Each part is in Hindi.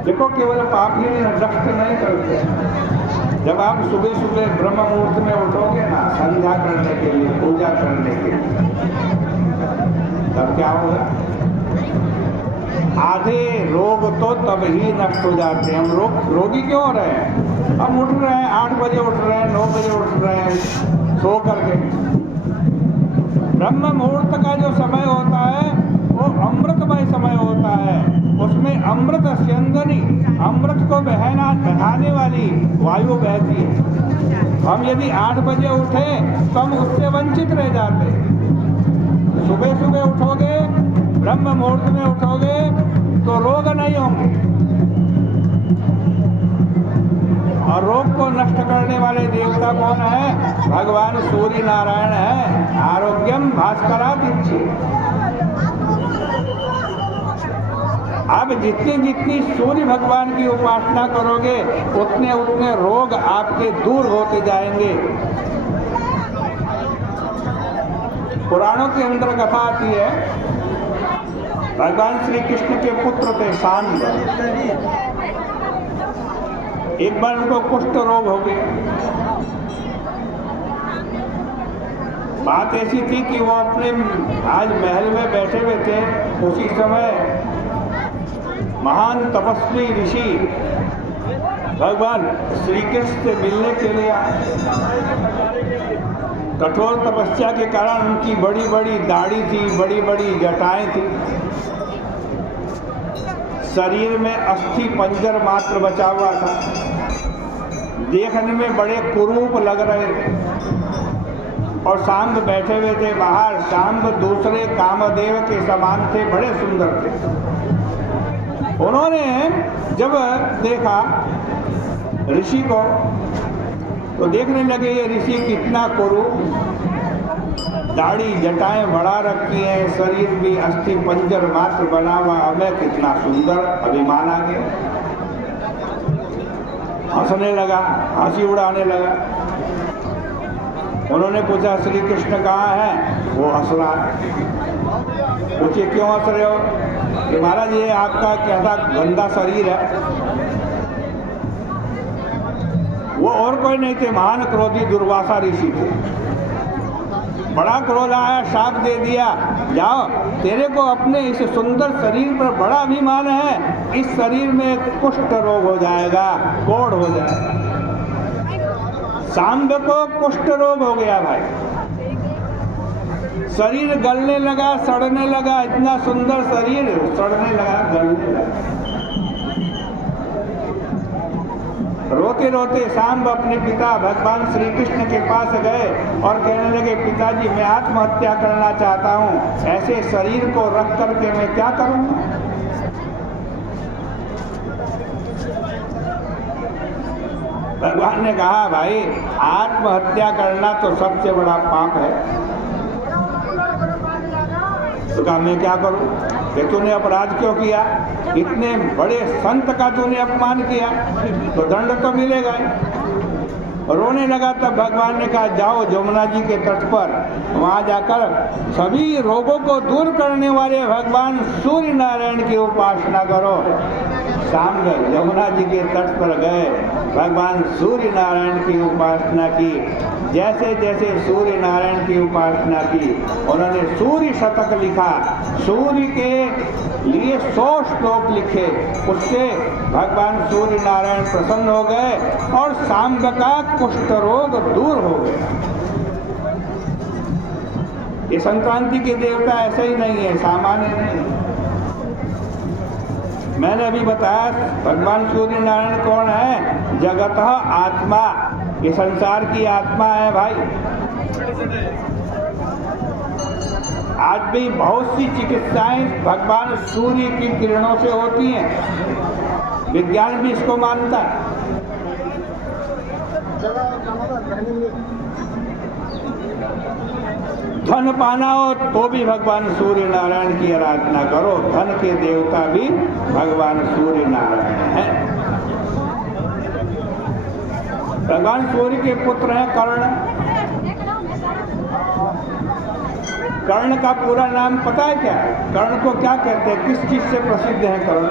देखो, केवल पाप ही नष्ट नहीं करते। जब आप सुबह सुबह ब्रह्म मुहूर्त में उठोगे ना, संध्या करने के लिए, पूजा करने के लिए, तब क्या होगा? आधे रोग तो तब ही नष्ट हो जाते हैं। हम रोगी क्यों हो रहे हैं? हम उठ रहे हैं 8 बजे उठ रहे हैं, 9 बजे उठ रहे हैं सो करके। ब्रह्म मुहूर्त का जो समय होता है वो अमृतमय समय होता है। उसमें अमृत स्यंदनी, अमृत को बहाने वाली वायु बहती है। हम यदि 8 बजे उठे तो हम उससे वंचित रह जाते। सुबह सुबह उठोगे, ब्रह्म मुहूर्त में उठोगे तो रोग नहीं होंगे। और रोग को नष्ट करने वाले देवता कौन है? भगवान सूर्य नारायण है। आरोग्यम भास्करादिच्य। अब जितनी जितनी सूर्य भगवान की उपासना करोगे उतने उतने रोग आपके दूर होते जाएंगे। पुराणों के अंदर कथा आती है, भगवान श्री कृष्ण के पुत्र थे सांब। एक बार उनको कुष्ठ रोग हो गया। बात ऐसी थी कि वो अपने आज महल में बैठे हुए थे। उसी समय महान तपस्वी ऋषि भगवान श्री कृष्ण से मिलने के लिए आए। कठोर तपस्या के कारण उनकी बड़ी बड़ी दाढ़ी थी, बड़ी बड़ी जटाएं थी। शरीर में अस्थि पंजर मात्र बचा हुआ था। देखने में बड़े कुरूप लग रहे थे। और सांब बैठे हुए थे बाहर। सांब दूसरे कामदेव के समान थे, बड़े सुंदर थे। उन्होंने जब देखा ऋषि को तो देखने लगे ये ऋषि कितना कुरूप, दाढ़ी जटाएं बढ़ा रखी हैं, शरीर भी अस्थि पंजर मात्र बना हुआ, हमें कितना सुंदर। अभिमान आ गया। हंसने लगा, हंसी उड़ाने लगा। उन्होंने पूछा श्री कृष्ण कहाँ है? वो हंस रहा है। पूछे क्यों हंस रहे हो? कि महाराज ये आपका कैसा गंदा शरीर है। वो और कोई नहीं थे, महान क्रोधी दुर्वासा ऋषि थे। बड़ा क्रोध आया, शाप दे दिया, जाओ, तेरे को अपने इस सुंदर शरीर पर बड़ा अभिमान है, इस शरीर में कुष्ठ रोग हो जाएगा, कोढ़ हो जाएगा। सांब को कुष्ठ रोग हो गया भाई। शरीर गलने लगा, सड़ने लगा। इतना सुंदर शरीर सड़ने लगा, गलने लगा। रोते रोते सांब अपने पिता भगवान श्री कृष्ण के पास गए और कहने लगे, पिताजी मैं आत्महत्या करना चाहता हूँ, ऐसे शरीर को रख करके मैं क्या करूँगा? भगवान ने कहा, भाई आत्महत्या करना तो सबसे बड़ा पाप है। तो कहा मैं क्या करूं? कि तूने अपराध क्यों किया? इतने बड़े संत का तूने अपमान किया तो दंड तो मिलेगा। रोने लगा। तब भगवान ने कहा, जाओ जमुना जी के तट पर, वहाँ जाकर सभी रोगों को दूर करने वाले भगवान सूर्य नारायण की उपासना करो। सांब यमुना जी के तट पर गए, भगवान सूर्य नारायण की उपासना की। जैसे जैसे सूर्य नारायण की उपासना की, उन्होंने सूर्य शतक लिखा। सूर्य के लिए 100 श्लोक लिखे। उससे भगवान सूर्य नारायण प्रसन्न हो गए और सांब का कुष्ठ रोग दूर हो गया। ये संक्रांति के देवता ऐसे ही नहीं है, सामान्य नहीं। मैंने अभी बताया भगवान सूर्य नारायण कौन है? जगत आत्मा, ये संसार की आत्मा है भाई। आज भी बहुत सी चिकित्साएं भगवान सूर्य की किरणों से होती हैं। विज्ञान भी इसको मानता है। धन पाना हो तो भी भगवान सूर्य नारायण की आराधना करो। धन के देवता भी भगवान सूर्य नारायण हैं। भगवान सूर्य के पुत्र हैं कर्ण। कर्ण का पूरा नाम पता है क्या? कर्ण को क्या कहते हैं? किस चीज से प्रसिद्ध है कर्ण?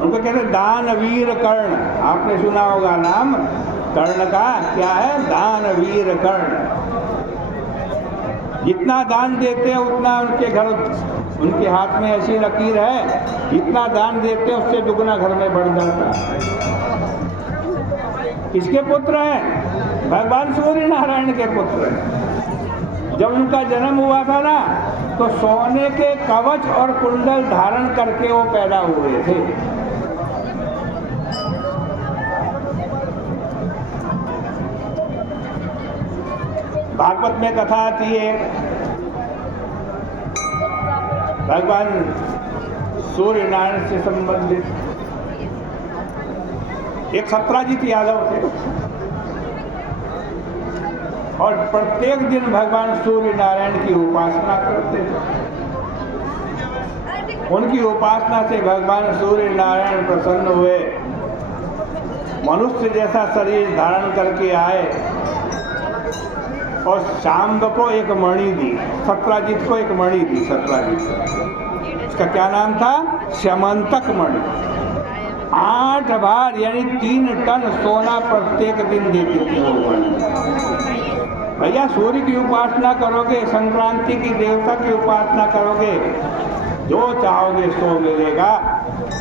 उनको कहते हैं दानवीर कर्ण। आपने सुना होगा नाम कर्ण का। क्या है? दानवीर कर्ण। जितना दान देते हैं उतना उनके घर, उनके हाथ में ऐसी लकीर है, जितना दान देते हैं उससे दुगना घर में बढ़ जाता है। किसके पुत्र हैं? भगवान सूर्य नारायण के पुत्र हैं। जब उनका जन्म हुआ था ना, तो सोने के कवच और कुंडल धारण करके वो पैदा हुए थे। भागवत में कथा आती है, भगवान सूर्य नारायण से संबंधित एक सत्राजित यादव थे और प्रत्येक दिन भगवान सूर्य नारायण की उपासना करते थे। उनकी उपासना से भगवान सूर्य नारायण प्रसन्न हुए, मनुष्य जैसा शरीर धारण करके आए और शाम को एक मणि दी, सत्राजित को एक मणि दी। सत्राजित, इसका क्या नाम था? स्यमंतक मणि। 8 बार यानी 3 टन सोना प्रत्येक दिन देती थी वो मणि। भैया सूर्य की उपासना करोगे, संक्रांति की देवता की उपासना करोगे, जो चाहोगे सो मिलेगा।